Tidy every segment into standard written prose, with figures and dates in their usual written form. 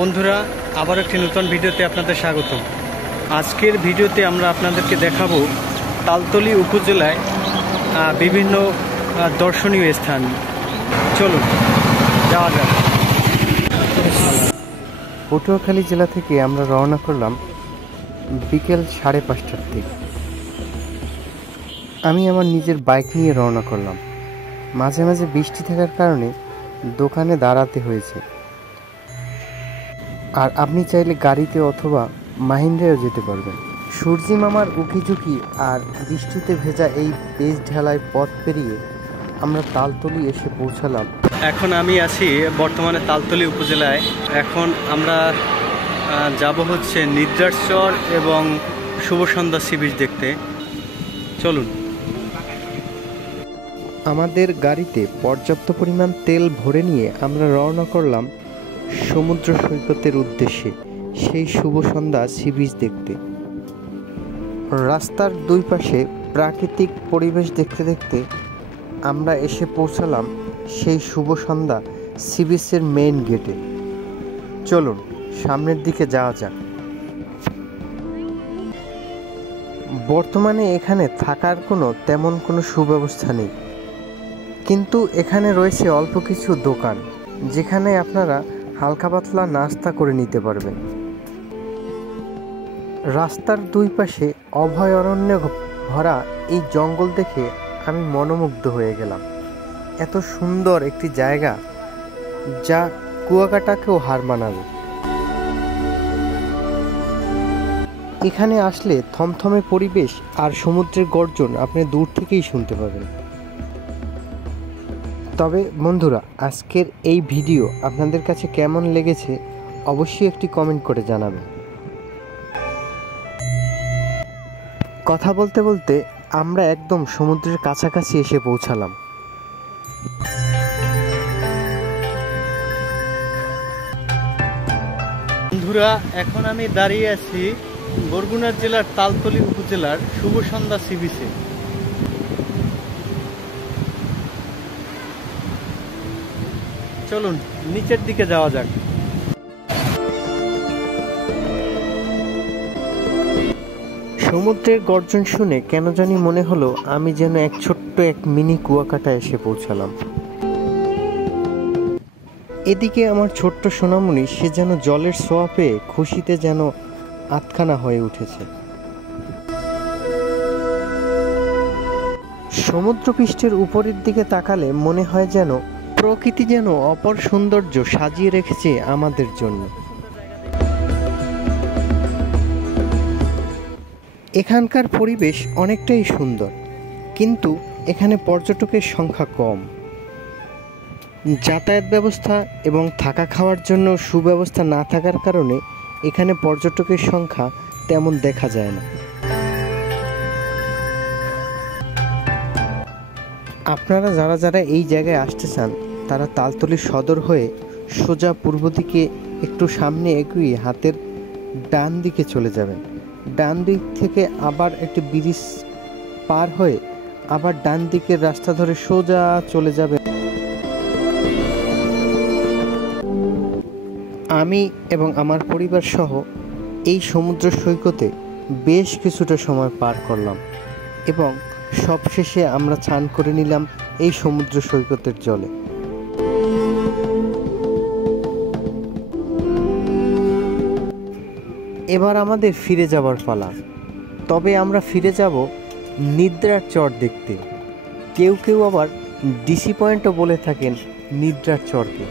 বন্ধুরা, আবার একটি নতুন ভিডিওতে আপনাদের স্বাগতম। আজকের ভিডিওতে আমরা আপনাদেরকে দেখাবো তালতলী উপজেলায় বিভিন্ন দর্শনীয় স্থান। চলুন যাওয়া যাক। পটুয়াখালী জেলা থেকে আমরা রওনা করলাম বিকেল 5:30টার দিকে। আমি আমার নিজের বাইক নিয়ে রওনা করলাম। মাঝে মাঝে বৃষ্টি থাকার কারণে দোকানে দাঁড়াতে হয়েছে, আর আপনি চাইলে গাড়িতে অথবা মাহিন্দ্রায়ও যেতে পারবেন। সূর্যি মামার উকিঝুঁকি আর বৃষ্টিতে ভেজা এই পেজ ঢালায় পথ পেরিয়ে আমরা তালতলী এসে পৌঁছালাম। এখন আমি আছি বর্তমানে তালতলী উপজেলায়। এখন আমরা যাব হচ্ছে নিদ্রার চর এবং শুভ সন্ধ্যা সি বিচ দেখতে। চলুন। আমাদের গাড়িতে পর্যাপ্ত পরিমাণ তেল ভরে নিয়ে আমরা রওনা করলাম সমুদ্র সৈকতের উদ্দেশ্যে, সেই শুভ সন্ধ্যা সি বিচ দেখতে। রাস্তার দুই পাশে প্রাকৃতিক পরিবেশ দেখতে দেখতে আমরা এসে পৌঁছালাম সেই শুভ সন্ধ্যা সি বিচের মেইন গেটে। চলুন সামনের দিকে যাওয়া যাক। বর্তমানে এখানে থাকার তেমন কোনো সুব্যবস্থা নেই, কিন্তু এখানে রয়েছে অল্প কিছু দোকান যেখানে আপনারা হালকা পাতলা নাস্তা করে নিতে পারবেন। রাস্তার দুই পাশে অভয়ারণ্যে ভরা এই জঙ্গল দেখে আমি মনোমুগ্ধ হয়ে গেলাম। এত সুন্দর একটি জায়গা যা কুয়াকাটাকেও হার মানাবে। এখানে আসলে থমথমে পরিবেশ আর সমুদ্রের গর্জন আপনি দূর থেকেই শুনতে পাবেন। তবে বন্ধুরা, আজকের এই ভিডিও আপনাদের কাছে কেমন লেগেছে অবশ্যই একটি কমেন্ট করে জানাবেন। কথা বলতে বলতে আমরা একদম সমুদ্রের কাছাকাছি এসে পৌঁছালাম। বন্ধুরা, এখন আমি দাঁড়িয়ে আছি বরগুনা জেলার তালতলী উপজেলার শুভ সন্ধ্যা সি বিচে। চলুন নিচের দিকে যাওয়া যাক। সমুদ্রের গর্জন শুনে কেন জানি মনে হলো আমি যেন ছোট্ট এক মিনি কুয়াকাটা এসে পৌঁছালাম। এদিকে আমার ছোট্ট সোনামণি, সে যেন জলের ছোঁয়া পেয়ে খুশিতে যেন আটখানা হয়ে উঠেছে। সমুদ্রপৃষ্ঠের উপরের দিকে তাকালে মনে হয় যেন প্রকৃতি যেন অপর সৌন্দর্য সাজিয়ে রেখেছে আমাদের জন্য। এখানকার পরিবেশ অনেকটাই সুন্দর, কিন্তু এখানে পর্যটকের সংখ্যা কম। যাতায়াত ব্যবস্থা এবং থাকা খাওয়ার জন্য সুব্যবস্থা না থাকার কারণে এখানে পর্যটকের সংখ্যা তেমন দেখা যায় না। আপনারা যারা এই জায়গায় আসতে চান তারা তালতলী সদর হয়ে সোজা পূর্ব দিকে একটু সামনে এগিয়ে হাতের ডান দিকে চলে যাবেন। ডান দিক থেকে আবার একটি ব্রিজ পার হয়ে আবার ডান দিকের রাস্তা ধরে সোজা চলে যাবেন। আমি এবং আমার পরিবার সহ এই সমুদ্র সৈকতে বেশ কিছুটা সময় পার করলাম এবং সবশেষে আমরা স্নান করে নিলাম এই সমুদ্র সৈকতের জলে। এবার আমাদের ফিরে যাবার পালা। তবে আমরা ফিরে যাব নিদ্রার চর দেখতে। কেউ কেউ আবার ডিসি পয়েন্টও বলে থাকেন নিদ্রার চরকে।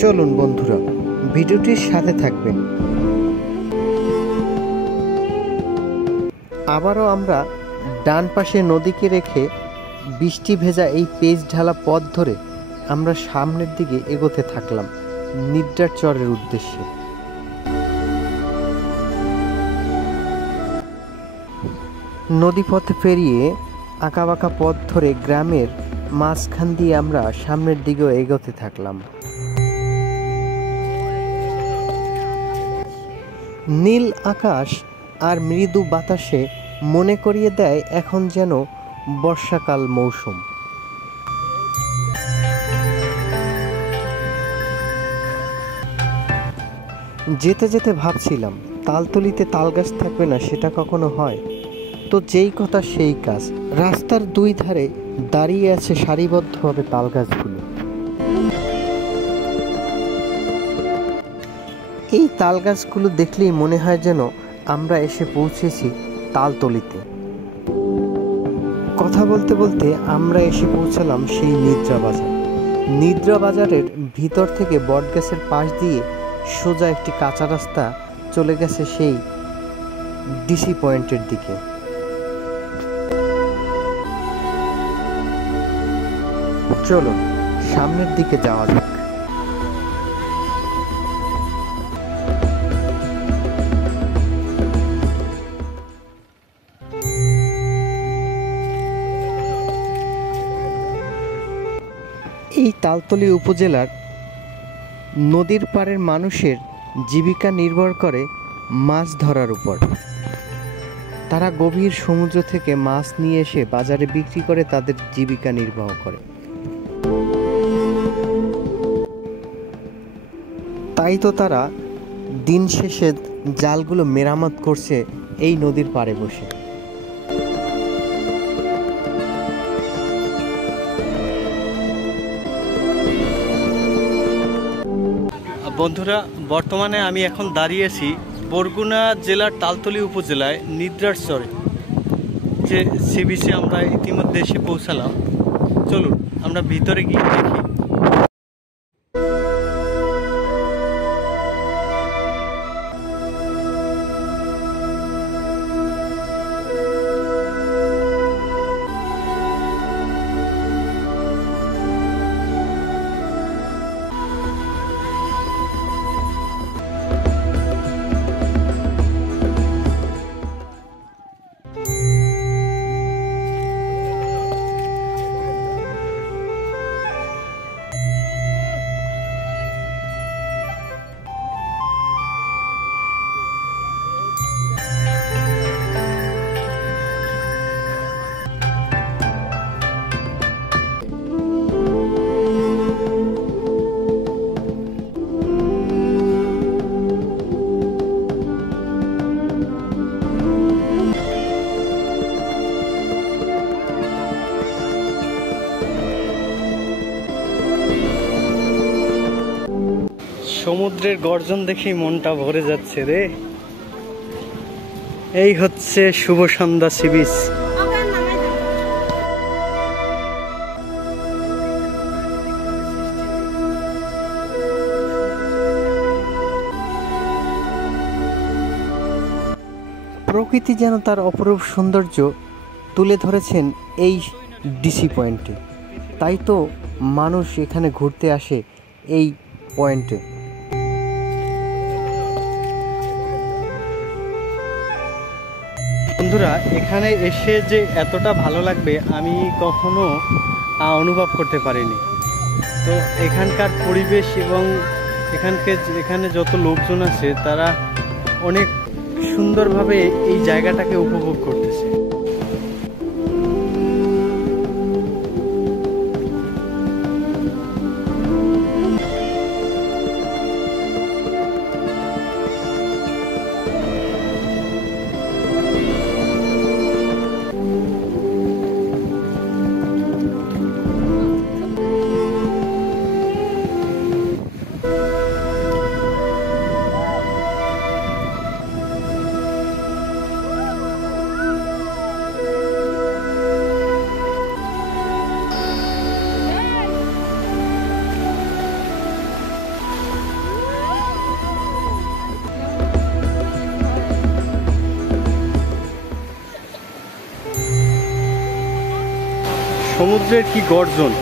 চলুন বন্ধুরা, ভিডিওটির সাথে থাকবেন। আবারও আমরা ডান পাশে নদীকে রেখে বৃষ্টি ভেজা এই পেজ ঢালা পথ ধরে আমরা সামনের দিকে এগোতে থাকলাম নিদ্রার চরের উদ্দেশ্যে। নদীপথ পেরিয়ে আঁকাবাঁকা পথ ধরে গ্রামের মাঝখান দিয়ে আমরা সামনের দিকেও এগোতে থাকলাম। নীল আকাশ আর মৃদু বাতাসে মনে করিয়ে দেয় এখন যেন বর্ষাকাল মৌসুম। যেতে যেতে ভাবছিলাম, তালতলিতে তাল গাছ থাকবে না সেটা কখনো হয়? তো যেই কথা সেই কাজ। রাস্তার দুই ধারে দাঁড়িয়ে আছে সারিবদ্ধভাবে তাল গাছগুলো। এই তাল গাছগুলো দেখলেই মনে হয় যেন আমরা এসে পৌঁছেছি তালতলিতে। কথা বলতে বলতে আমরা এসে পৌঁছালাম সেই নিদ্রা বাজার। নিদ্রা বাজারের ভিতর থেকে বটগাছের পাশ দিয়ে সোজা একটি কাঁচা রাস্তা চলে গেছে সেই ডিসি পয়েন্টের দিকে। চলুন সামনের দিকে যাওয়া যাক। এই তালতলি উপজেলার নদীর পাড়ের মানুষের জীবিকা নির্ভর করে মাছ ধরার উপর। তারা গভীর সমুদ্র থেকে মাছ নিয়ে এসে বাজারে বিক্রি করে তাদের জীবিকা নির্বাহ করে। তাই তো তারা দিন শেষে জালগুলো মেরামত করছে এই নদীর পাড়ে বসে। বন্ধুরা, বর্তমানে আমি এখন দাঁড়িয়েছি বরগুনা জেলার তালতলি উপজেলায় নিদ্রার চরে, যে সি বিচে আমরা ইতিমধ্যে এসে পৌঁছালাম। চলুন আমরা ভিতরে গিয়ে দেখি। সমুদ্রের গর্জন দেখেই মনটা ভরে যাচ্ছে রে। এই হচ্ছে শুভ সন্ধ্যা সি বিচ। প্রকৃতি যেন তার অপরূপ সৌন্দর্য তুলে ধরেছেন এই ডিসি পয়েন্টে। তাই তো মানুষ এখানে ঘুরতে আসে এই পয়েন্টে। বন্ধুরা, এখানে এসে যে এতটা ভালো লাগবে আমি কখনো অনুভব করতে পারিনি। তো এখানকার পরিবেশ এবং এখানে যত লোকজন আছে তারা অনেক সুন্দরভাবে এই জায়গাটাকে উপভোগ করতেছে। সমুদ্রের কি গর্জন!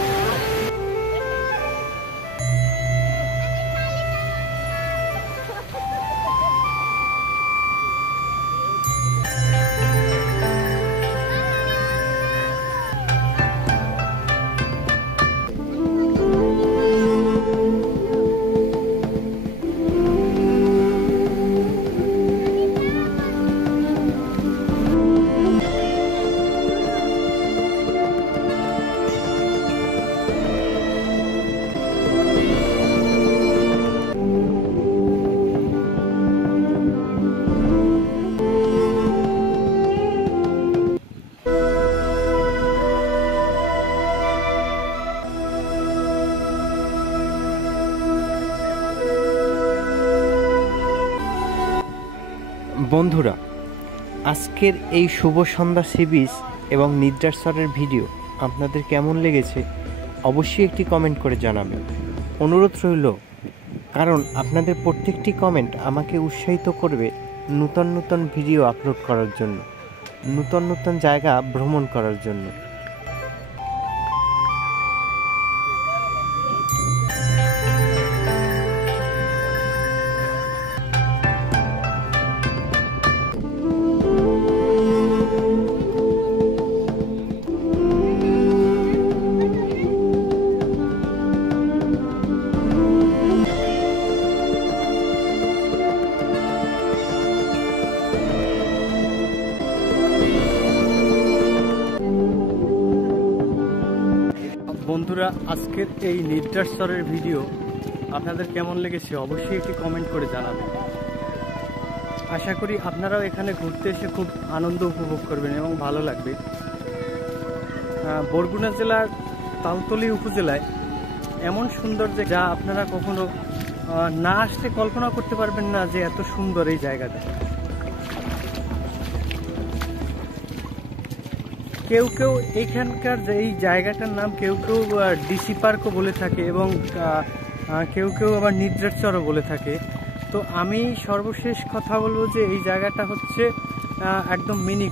বন্ধুরা, আজকের এই শুভ সন্ধ্যা সি বিচ এবং নিদ্রার স্বরের ভিডিও আপনাদের কেমন লেগেছে অবশ্যই একটি কমেন্ট করে জানাবেন। অনুরোধ রইল, কারণ আপনাদের প্রত্যেকটি কমেন্ট আমাকে উৎসাহিত করবে নূতন নূতন ভিডিও আপলোড করার জন্য, নূতন নূতন জায়গা ভ্রমণ করার জন্য। বন্ধুরা, আজকের এই নিদ্রার স্তরের ভিডিও আপনাদের কেমন লেগেছে অবশ্যই একটি কমেন্ট করে জানাবেন। আশা করি আপনারাও এখানে ঘুরতে এসে খুব আনন্দ উপভোগ করবেন এবং ভালো লাগবে। বরগুনা জেলার তালতলী উপজেলায় এমন সুন্দর যা আপনারা কখনো না আসলে কল্পনা করতে পারবেন না যে এত সুন্দর এই জায়গাটা। কেউ কেউ এইখানকার এই জায়গাটার নাম কেউ কেউ ডিসি পার্কও বলে থাকে এবং কেউ কেউ আবার নিদ্রার চরও বলে থাকে। তো আমি সর্বশেষ কথা বলবো যে এই জায়গাটা হচ্ছে একদম মিনি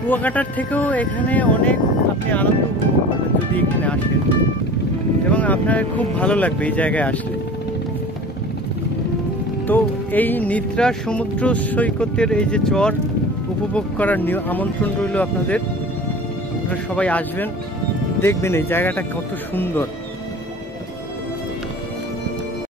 কুয়াকাটার থেকেও এখানে অনেক আপনি আনন্দ উপভোগ করবেন যদি এখানে আসেন, এবং আপনার খুব ভালো লাগবে এই জায়গায় আসলে। তো এই নিদ্রা সমুদ্র সৈকতের এই যে চর উপভোগ করার আমন্ত্রণ রইল আপনাদের। আপনারা সবাই আসবেন, দেখবেন এই জায়গাটা কত সুন্দর।